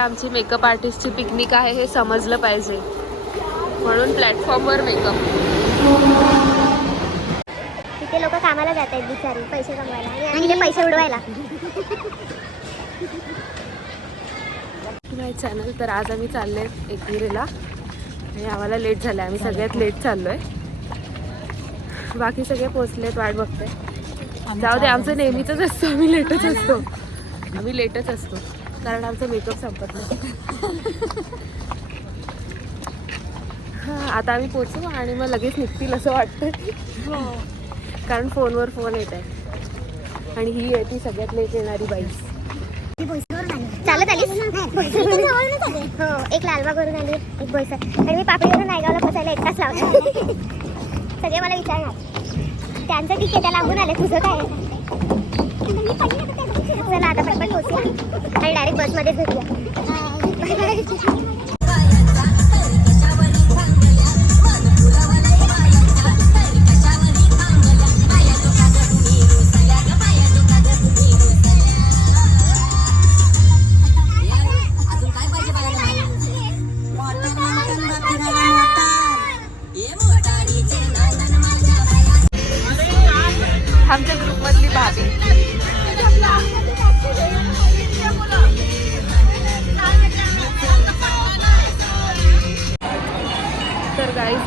आमची makeup आर्टिस्टची picnic आहे हे समजलं पाहिजे. म्हणून प्लॅटफॉर्मवर मेकअप तिथे लोक कामाला जात आहेत बिचारी पैसे कमवायला. आणि पैसे उडवायला. माय चॅनल तर आज आम्ही चालले एकविरेला. आणि आम्हाला लेट झालं आम्ही सगळ्यात लेट चाललोय. बाकी सगळे पोचलेत वाट बघते जाऊ दे आमचं नेहमीच असतं. आम्ही लेटच असतो. आम्ही लेटच असतो. कारण आमचा मेकअप संपत नाही. हां आता आम्ही पोचू आणि मग लगेच निघतील असं वाटतं कारण फोनवर फोन येत आहे. आणि ही आहे ती सगळ्यात लेट येणारी बाई. चालत आली हो एक लालबागवरून आली. एक बोईसर आणि मी पापडीवरून नायगावला पोचायला एक तास लावला सगळे मला विचारणार. त्यांचं ठीक आहे त्या लांबून आले तुझं काय चला आता पटपट पोचूया आणि डायरेक्ट बसमध्येच भेटूया.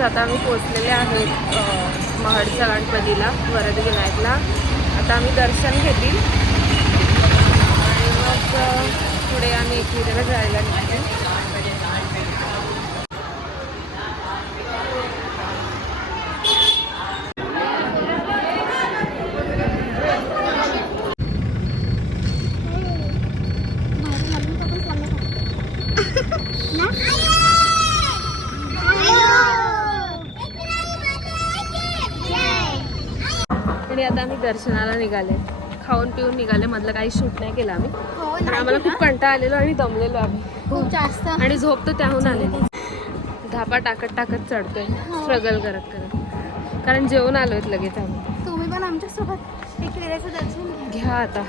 आता आम्ही पोचलेले आहेत अ, महडच्या गणपतीला वरद विनायकला. आता आम्ही दर्शन घेतील. आणि मग पुढे आम्ही एकमेकाला जायला निघतो दर्शनाला निघाले. खाऊन पिऊन निघाले. मधलं काही शूट नाही केलं आम्ही. कारण आम्हाला खूप कंटाळा आलेलो आणि दमलेलो आम्ही. खूप जास्त. आणि झोप तर त्याहून आलेली. धापा टाकत टाकत चढतोय. स्ट्रगल करत करत. कारण जेवण आलोय लगेच आम्ही. तुम्ही पण आमच्यासोबत एक वेळेचं दर्शन घ्या. घ्या आता.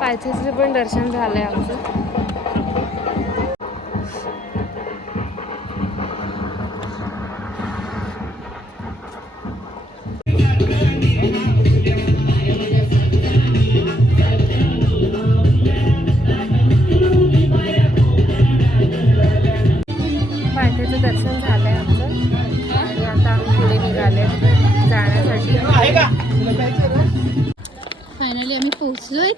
पायथ्याचं पण दर्शन झालंय आमचं. फायनली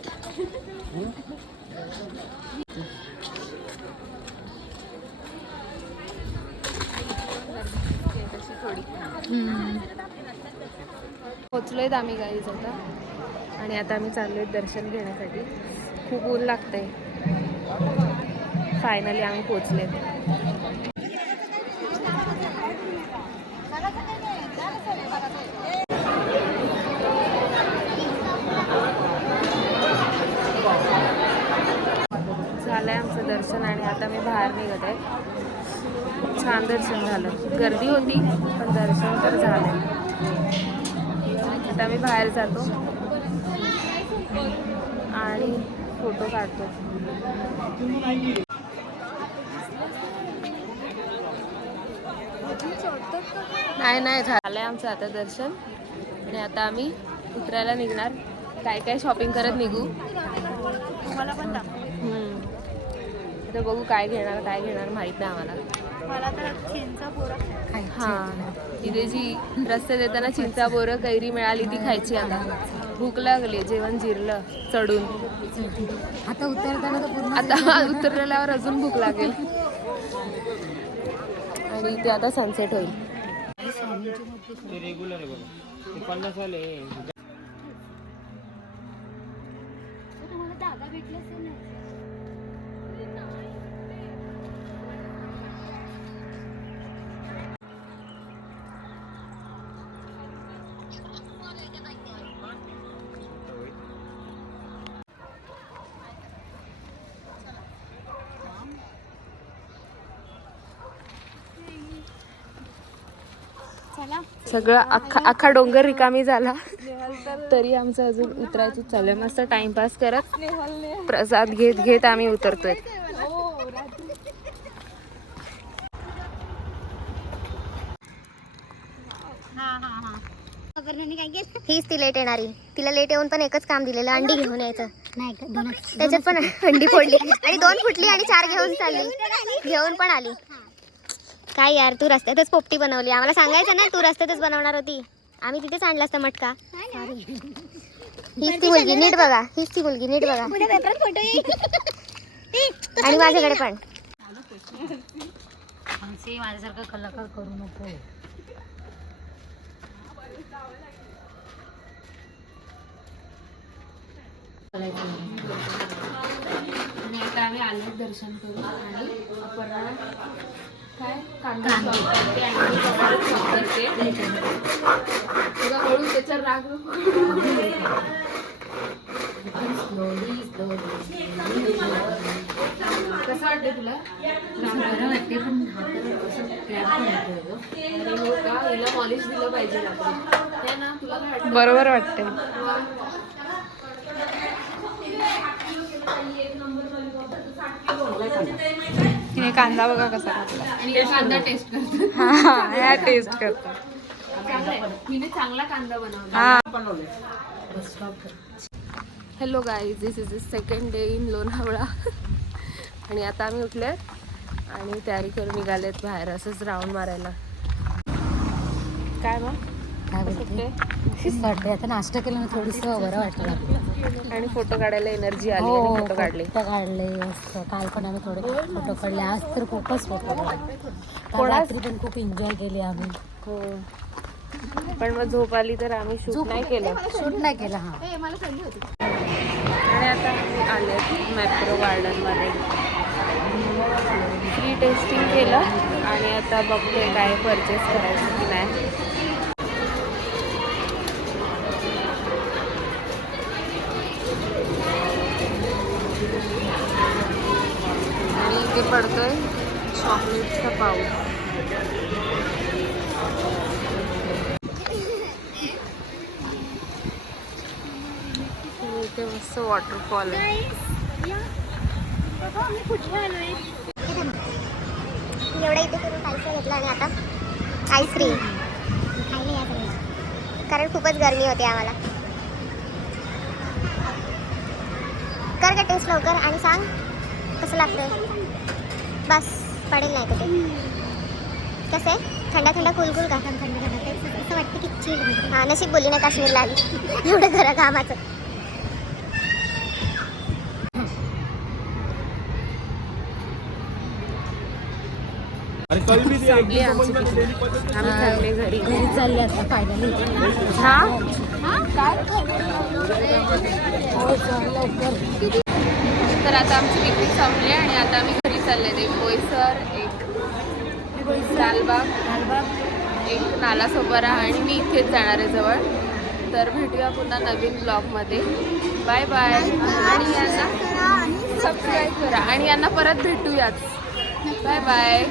पोचलोय आम्ही गाईज आता. आणि आता आम्ही चाललोय दर्शन घेण्यासाठी. खूप ऊन लागतंय. फायनली आम्ही पोचले दर्शन आणि आता मी बाहेर निघत आहे. छान दर्शन झालं. गर्दी होती पण दर्शन तर झालं आता मी बाहेर जातो. आणि फोटो काढतो. नाही नाही झालंय आमचं आता दर्शन. आणि आता आम्ही उतरायला निघणार. काय काय शॉपिंग करत निघू? मला पण आता बघू काय घेणार काय घेणार माहीत नाही आम्हाला. मला तर चिंचा पोरा हा. तिथे जी रस्त्यात येताना चिंचा बोरं कैरी मिळाली ती खायची आता. भूक लागली जेवण जिरलं चढून. आता उतरताना तर पूर्ण आता उतरल्यावर अजून भूक लागेल. आणि इथे आता सनसेट होईल. ते रेग्युलर ते पन्नास सगळं अख्खा अख्खा डोंगर रिकामी झाला. तरी आमचं अजून उतरायचं चालू आहे. मस्त टाइमपास करत प्रसाद घेत घेत आम्ही उतरतोय. हीच ती लेट येणारी. तिला लेट येऊन पण एकच काम दिलेलं अंडी घेऊन यायचं. त्याच्यात पण अंडी फोडली आणि दोन फुटली आणि चार घेऊन चालली. घेऊन पण आली. काय यार तू रस्त्यातच पोपटी बनवली. आम्हाला सांगायचं ना तू रस्त्यातच बनवणार होती. आम्ही तिथेच आणला असता मटका. हीच ती मुलगी नीट बघा हीच ती मुलगी नीट बघा. आणि माझ्याकडे पण. माझ्यासारखा कलाकार करू नको. आम्ही आलो दर्शन करून आणि काय? कांदा करते आणि करते तुला राग. कसं वाटतं तुला? बरं वाटते पण हो का? हिला पॉलिश दिलं पाहिजे आपण. ना तुला काय वाटतं बरोबर वाटते तिने कांदा बघा कसा टाकला आणि हे कांदा टेस्ट करतो. हा टेस्ट करतो. चांगला कांदा बनवला. हा. Hello guys this is is second day in Lonavala. आणि आता आम्ही उठले आणि तयारी करून निघालेत बाहेर असंच राऊंड मारायला. काय मग? काय बोलते? वाटते. आता नाश्ता केलं ना थोडंसं बरं वाटलं आपल्याला. आणि फोटो काढायला एनर्जी आली आणि हो फोटो काढले. फोटो काढले मस्त. काल पण आम्ही थोडे फोटो काढले. आज तर खूपच फोटो काढले. रात्री पण खूप एन्जॉय केले आम्ही. हो. पण मग झोप आली तर आम्ही शूट नाही केलं. शूट नाही केला हा. आणि आता आम्ही आले मॅप्रो गार्डनमध्ये फ्री टेस्टिंग केलं. आणि आता बघतोय काय परचेस करायचं की नाही. आणि इथे पडतोय. चॉकलेटचा पाऊस इथे मस्त वॉटरफॉल आहे. एवढा इथे करून पैसा घेतला आणि आता आईस्क्रीम. कारण खूपच गरमी होती आम्हाला. कर का टेस्ट लवकर आणि सांग कसं लागतंय? बस पडेल नाही कुठे. कसं आहे? थंडा थंडा कुलकुल का? थंड थंड असं वाटतं की चिल हां नशीब बोलली ना काश्मीरला आली. एवढं घरा कामाचं. संपली आमची पिकनिक. आम्ही चालले घरी घरी चालले आता फायनली हा? तर आता आमची पिकनिक संपली आणि आता आम्ही घरी चालले ते बोईसर एक लालबाग एक नालासोपारा आणि मी इथेच जाणार आहे जवळ. तर भेटूया पुन्हा नवीन ब्लॉगमध्ये. Bye bye. आणि यांना सबस्क्राईब करा. आणि यांना परत भेटूयाच बाय बाय.